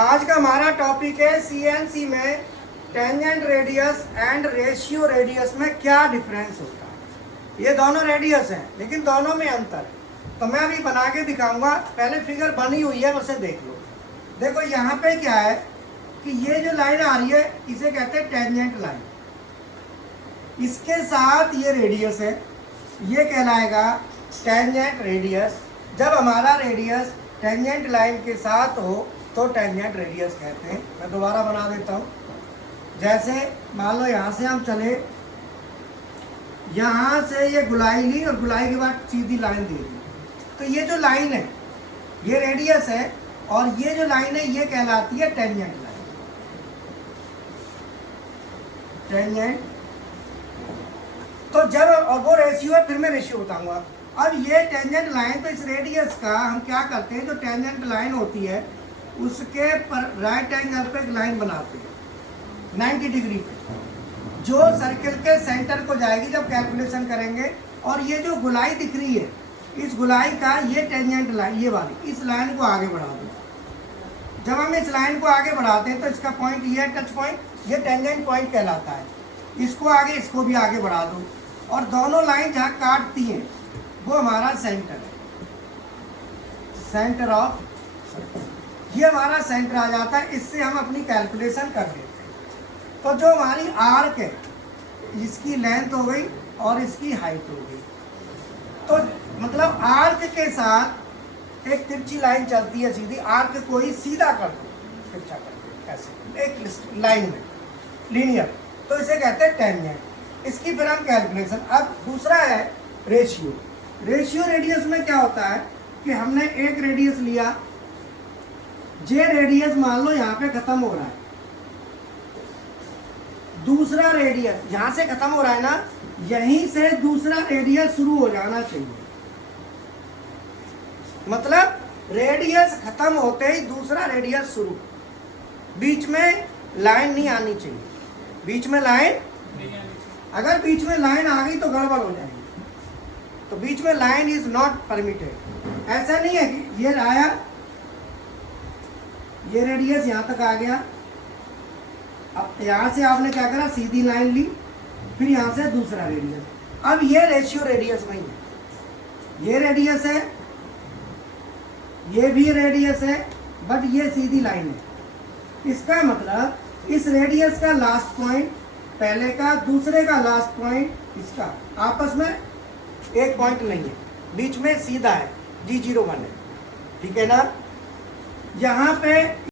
आज का हमारा टॉपिक है सीएनसी में tangent radius and ratio radius में क्या डिफरेंस होता है। ये दोनों रेडियस हैं लेकिन दोनों में अंतर है। तो मैं अभी बना के दिखाऊंगा। पहले फिगर बनी हुई है उसे देख लो। देखो यहाँ पे क्या है कि ये जो लाइन आ रही है इसे कहते हैं टेंजेंट लाइन। इसके साथ ये रेडियस है, ये कहलाएगा टेंजेंट रेडियस। जब हमारा रेडियस टेंजेंट लाइन के साथ हो तो टेंजेंट रेडियस कहते हैं। मैं दोबारा बना देता हूँ। जैसे मान लो यहाँ से हम चले, यहाँ से ये गुलाई ली और गुलाई के बाद सीधी लाइन दे दी, तो ये जो लाइन है ये रेडियस है और ये जो लाइन है ये कहलाती है टेंजेंट लाइन। टेंजेंट तो जब और वो रेशियो है, फिर मैं रेशियो बताऊंगा। अब ये टेंजेंट लाइन, तो इस रेडियस का हम क्या करते हैं, जो टेंजेंट लाइन होती है उसके पर राइट एंगल पे एक लाइन बनाते हैं 90 डिग्री पे, जो सर्किल के सेंटर को जाएगी जब कैलकुलेशन करेंगे। और ये जो गुलाई दिख रही है, इस गुलाई का ये टेंजेंट लाइन, ये वाली, इस लाइन को आगे बढ़ा दो। जब हम इस लाइन को आगे बढ़ाते हैं तो इसका पॉइंट ये है, टच पॉइंट, ये टेंजेंट पॉइंट कहलाता है। इसको आगे, इसको भी आगे बढ़ा दो और दोनों लाइन जहाँ काटती हैं वो हमारा सेंटर है, सेंटर ऑफ, ये हमारा सेंटर आ जाता है। इससे हम अपनी कैलकुलेशन कर देते हैं। तो जो हमारी आर्क है, इसकी लेंथ हो गई और इसकी हाइट हो गई। तो मतलब आर्क के साथ एक तिरछी लाइन चलती है सीधी, आर्क को ही सीधा कर दो, तिरछा कर दो ऐसे एक लाइन में, लीनियर, तो इसे कहते हैं टेंजेंट। इसकी फिर हम कैलकुलेशन। अब दूसरा है रेशियो। रेशियो रेडियस में क्या होता है कि हमने एक रेडियस लिया, जे रेडियस मान लो यहाँ पे खत्म हो रहा है, दूसरा रेडियस यहां से खत्म हो रहा है ना, यहीं से दूसरा रेडियस शुरू हो जाना चाहिए। मतलब रेडियस खत्म होते ही दूसरा रेडियस शुरू, बीच में लाइन नहीं आनी चाहिए। बीच में लाइन नहीं आनी चाहिए। अगर बीच में लाइन आ गई तो गड़बड़ हो जाएगी। तो बीच में लाइन इज नॉट परमिटेड। ऐसा नहीं है कि ये आया, ये रेडियस यहां तक आ गया, अब यहाँ से आपने क्या करा, सीधी लाइन ली, फिर यहाँ से दूसरा रेडियस। अब ये रेशियो रेडियस नहीं है, ये रेडियस है, ये भी रेडियस है, बट ये सीधी लाइन है। इसका मतलब इस रेडियस का लास्ट पॉइंट पहले का, दूसरे का लास्ट पॉइंट इसका, आपस में एक पॉइंट नहीं है, बीच में सीधा है, G01 है, ठीक है ना। यहाँ पे